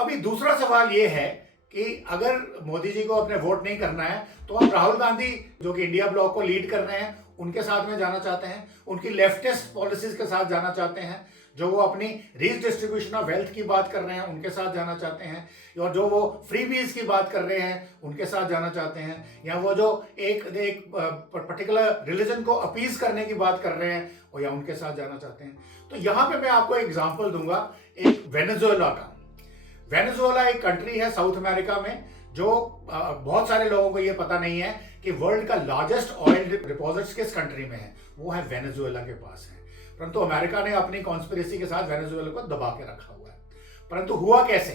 अभी दूसरा सवाल ये है कि अगर मोदी जी को अपने वोट नहीं करना है तो आप राहुल गांधी जो कि इंडिया ब्लॉक को लीड कर रहे हैं उनके साथ में जाना चाहते हैं, उनकी लेफ्टिस्ट पॉलिसीज के साथ जाना चाहते हैं, जो वो अपनी रीडिस्ट्रीब्यूशन ऑफ वेल्थ की बात कर रहे हैं उनके साथ जाना चाहते हैं, और जो वो फ्री बीज की बात कर रहे हैं उनके साथ जाना चाहते हैं, या वो जो एक पर्टिकुलर रिलीजन को अपीज करने की बात कर रहे हैं और या उनके साथ जाना चाहते हैं। तो यहाँ पे मैं आपको एग्जाम्पल दूंगा एक वेनेजुएला का। वेनेजुएला एक कंट्री है साउथ अमेरिका में, जो बहुत सारे लोगों को ये पता नहीं है कि वर्ल्ड का लार्जेस्ट ऑयल डिपॉजिट्स किस कंट्री में है, वो है वेनेजुएला के पास है। परंतु अमेरिका ने अपनी कॉन्स्पिरेसी के साथ वेनेजुएला को दबा के रखा हुआ है। परंतु हुआ कैसे?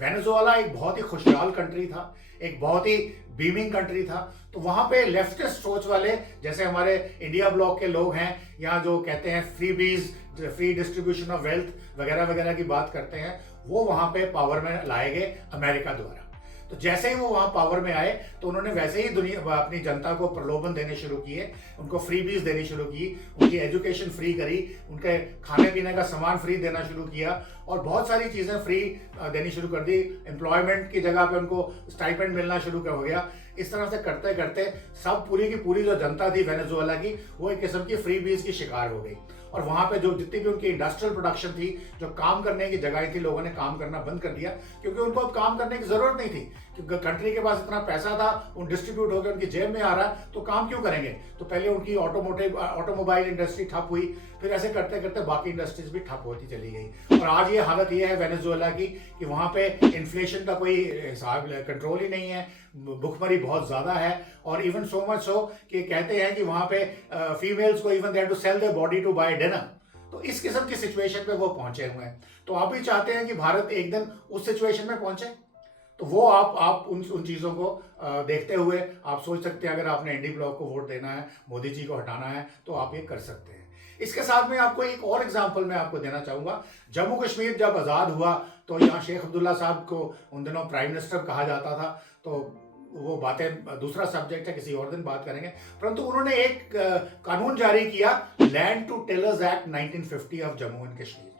वेनेजुएला एक बहुत ही खुशहाल कंट्री था, एक बहुत ही बीमिंग कंट्री था, तो वहां पे लेफ्टिस्ट सोच वाले जैसे हमारे इंडिया ब्लॉक के लोग हैं, या जो कहते हैं फ्री बीज, फ्री डिस्ट्रीब्यूशन ऑफ वेल्थ वगैरह वगैरह की बात करते हैं, वो वहां पे पावर में लाए गए अमेरिका द्वारा। तो जैसे ही वो वहां पावर में आए तो उन्होंने वैसे ही दुनिया अपनी जनता को प्रलोभन देने शुरू किए, उनको फ्री बीज देनी शुरू की, उनकी एजुकेशन फ्री करी, उनके खाने पीने का सामान फ्री देना शुरू किया और बहुत सारी चीजें फ्री देनी शुरू कर दी। एम्प्लॉयमेंट की जगह पे उनको स्टाइपेंड मिलना शुरू हो गया। इस तरह से करते करते सब पूरी की पूरी जो जनता थी वेनेजुएला की, वो एक किस्म की फ्री बीज की शिकार हो गई। और वहां पे जो जितनी भी उनकी इंडस्ट्रियल प्रोडक्शन थी, जो काम करने की जगह थी, लोगों ने काम करना बंद कर दिया, क्योंकि उनको अब काम करने की जरूरत नहीं थी, क्योंकि कंट्री के पास इतना पैसा था, उन डिस्ट्रीब्यूट होकर उनकी जेब में आ रहा, तो काम क्यों करेंगे। तो पहले उनकी ऑटोमोबाइल इंडस्ट्री ठप हुई, फिर ऐसे करते करते बाकी इंडस्ट्रीज भी ठप होती चली गई। और आज ये हालत ये है वेनेजुएला की कि वहां पे इन्फ्लेशन का कोई हिसाब कंट्रोल ही नहीं है, भुखमरी बहुत ज्यादा है, और इवन सो मच सो कि कहते हैं कि वहां पे फीमेल्स को even they have to sell their body to buy dinner. तो इस किस्म की सिचुएशन पे वो पहुंचे हुए हैं। तो आप भी चाहते हैं कि भारत एक दिन उस सिचुएशन में पहुंचे, तो वो आप उन चीजों को देखते हुए आप सोच सकते हैं, अगर आपने इंडी ब्लॉक को वोट देना है, मोदी जी को हटाना है, तो आप ये कर सकते हैं। इसके साथ में आपको एक और एग्जांपल मैं आपको देना चाहूंगा। जम्मू कश्मीर जब आजाद हुआ तो यहाँ शेख अब्दुल्ला साहब को उन दिनों प्राइम मिनिस्टर कहा जाता था, तो वो बातें दूसरा सब्जेक्ट है, किसी और दिन बात करेंगे। परंतु उन्होंने एक कानून जारी किया, land to tillers act 1950 of Jammu and Kashmir.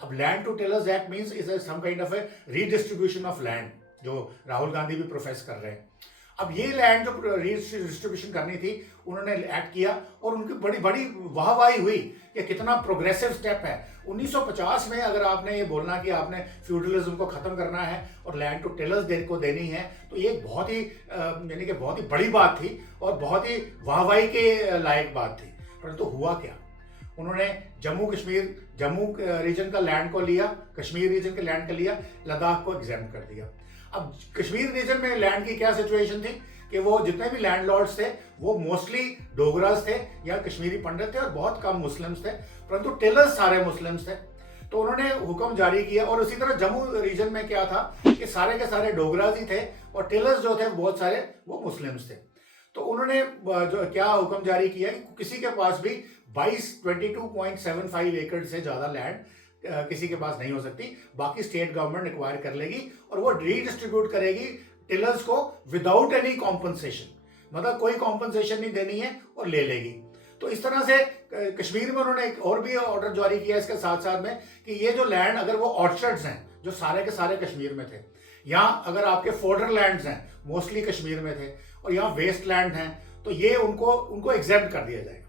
अब land to tillers act means is some kind of a redistribution of land, जो राहुल गांधी भी प्रोफेस कर रहे हैं। अब ये लैंड जो रीडिस्ट्रीब्यूशन करनी थी, उन्होंने एक्ट किया और उनकी बड़ी बड़ी वाहवाही हुई कि कितना प्रोग्रेसिव स्टेप है। 1950 में अगर आपने ये बोलना कि आपने फ्यूडलिज्म को खत्म करना है और लैंड टू टिलर्स को देनी है, तो ये बहुत ही यानी कि बहुत ही बड़ी बात थी और बहुत ही वाहवाही के लायक बात थी। परंतु हुआ क्या? उन्होंने जम्मू रीजन का लैंड को लिया, कश्मीर रीजन के लैंड को लिया, लद्दाख को एग्जाम कर दिया। अब कश्मीर रीजन में लैंड की क्या सिचुएशन थी कि वो जितने भी लैंडलॉर्ड्स थे वो मोस्टली डोगरास थे या कश्मीरी पंडित थे और बहुत कम मुस्लिम्स थे, परंतु टिलर्स सारे मुस्लिम्स थे। तो उन्होंने हुक्म जारी किया। और उसी तरह जम्मू रीजन में क्या था कि सारे के सारे डोगरास ही थे और टिलर्स जो थे बहुत सारे वो मुस्लिम्स थे। तो उन्होंने जो क्या हुक्म जारी किया कि किसी के पास भी 22.75 एकड़ से ज्यादा लैंड किसी के पास नहीं हो सकती, बाकी स्टेट गवर्नमेंट एक्वायर कर लेगी और वो रीडिस्ट्रीब्यूट करेगी टिलर्स को विदाउट एनी कॉम्पनसेशन, मतलब कोई कॉम्पनसेशन नहीं देनी है और ले लेगी। तो इस तरह से कश्मीर में उन्होंने एक और भी ऑर्डर जारी किया इसके साथ साथ में कि ये जो लैंड, अगर वो ऑर्चर्ड्स हैं जो सारे के सारे कश्मीर में थे, यहाँ अगर आपके फोर्डर लैंड्स हैं मोस्टली कश्मीर में थे और यहाँ वेस्ट लैंड हैं, तो ये उनको एग्जेम्प्ट कर दिया जाएगा।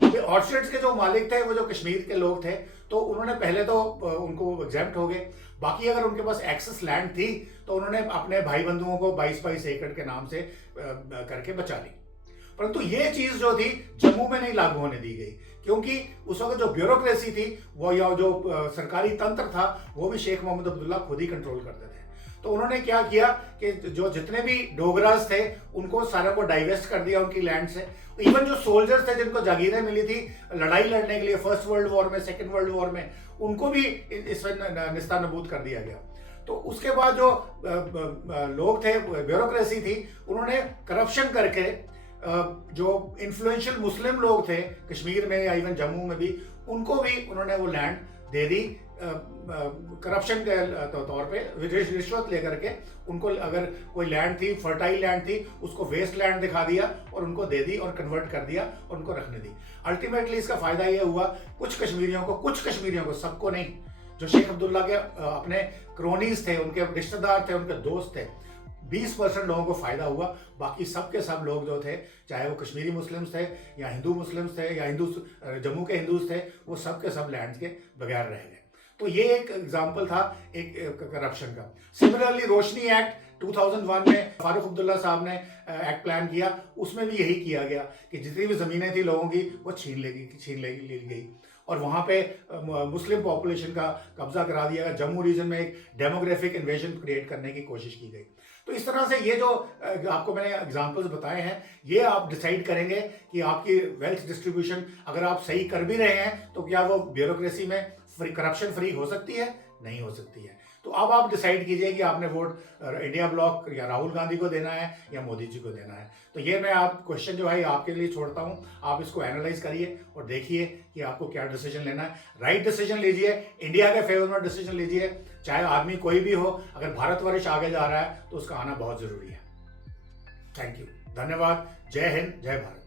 अभी ऑर्चर्ड्स के जो मालिक थे वो जो कश्मीर के लोग थे, तो उन्होंने पहले तो उनको एग्जेम्प्ट हो गए। बाकी अगर उनके पास एक्सेस लैंड थी तो उन्होंने अपने भाई बंधुओं को 22-22 एकड़ के नाम से करके बचा ली। परंतु ये चीज जो थी जम्मू में नहीं लागू होने दी गई, क्योंकि उस वक्त जो ब्यूरोक्रेसी थी वो या जो सरकारी तंत्र था वो भी शेख मोहम्मद अब्दुल्ला खुद ही कंट्रोल करते थे। तो उन्होंने क्या किया कि जो जितने भी डोगरास थे उनको सारा को डाइवेस्ट कर दिया उनकी लैंड से। इवन जो सोल्जर्स थे जिनको जागीरें मिली थी लड़ाई लड़ने के लिए फर्स्ट वर्ल्ड वॉर में, सेकेंड वर्ल्ड वॉर में, उनको भी इसमें निस्ता नबूद कर दिया गया। तो उसके बाद जो लोग थे, ब्यूरोक्रेसी थी, उन्होंने करप्शन करके जो इन्फ्लुएंशियल मुस्लिम लोग थे कश्मीर में या इवन जम्मू में भी, उनको भी उन्होंने वो लैंड दे दी करप्शन के तौर पे, रिश्वत लेकर के। उनको अगर कोई लैंड थी, फर्टाइल लैंड थी, उसको वेस्ट लैंड दिखा दिया और उनको दे दी और कन्वर्ट कर दिया और उनको रखने दी। अल्टीमेटली इसका फायदा यह हुआ कुछ कश्मीरियों को, सबको नहीं, जो शेख अब्दुल्ला के अपने क्रोनीज थे, उनके रिश्तेदार थे, उनके दोस्त थे, 20% लोगों को फायदा हुआ। बाकी सब के सब लोग जो थे, चाहे वो कश्मीरी मुस्लिम्स थे या हिंदू मुस्लिम्स थे या हिंदू जम्मू के हिंदूज थे, वो सब के सब लैंड के बगैर रह गए। तो ये एक एग्जाम्पल था एक करप्शन का। सिमिलरली रोशनी एक्ट 2001 में फारूक अब्दुल्ला साहब ने एक्ट प्लान किया, उसमें भी यही किया गया कि जितनी भी ज़मीनें थी लोगों की वो छीन ली गई और वहाँ पे मुस्लिम पॉपुलेशन का कब्जा करा दिया गया। जम्मू रीजन में एक डेमोग्राफिक इन्वेजन क्रिएट करने की कोशिश की गई। तो इस तरह से ये जो आपको मैंने एग्जांपल्स बताए हैं, ये आप डिसाइड करेंगे कि आपकी वेल्थ डिस्ट्रीब्यूशन अगर आप सही कर भी रहे हैं तो क्या वो ब्यूरोक्रेसी में करप्शन फ्री हो सकती है? नहीं हो सकती है। तो अब आप डिसाइड कीजिए कि आपने वोट इंडिया ब्लॉक या राहुल गांधी को देना है या मोदी जी को देना है। तो ये मैं आप क्वेश्चन जो है आपके लिए छोड़ता हूँ, आप इसको एनालाइज करिए और देखिए कि आपको क्या डिसीजन लेना है। राइट डिसीजन लीजिए, इंडिया के फेवर में डिसीजन लीजिए, चाहे आदमी कोई भी हो। अगर भारतवर्ष आगे जा रहा है तो उसका आना बहुत जरूरी है। थैंक यू, धन्यवाद, जय हिंद, जय भारत।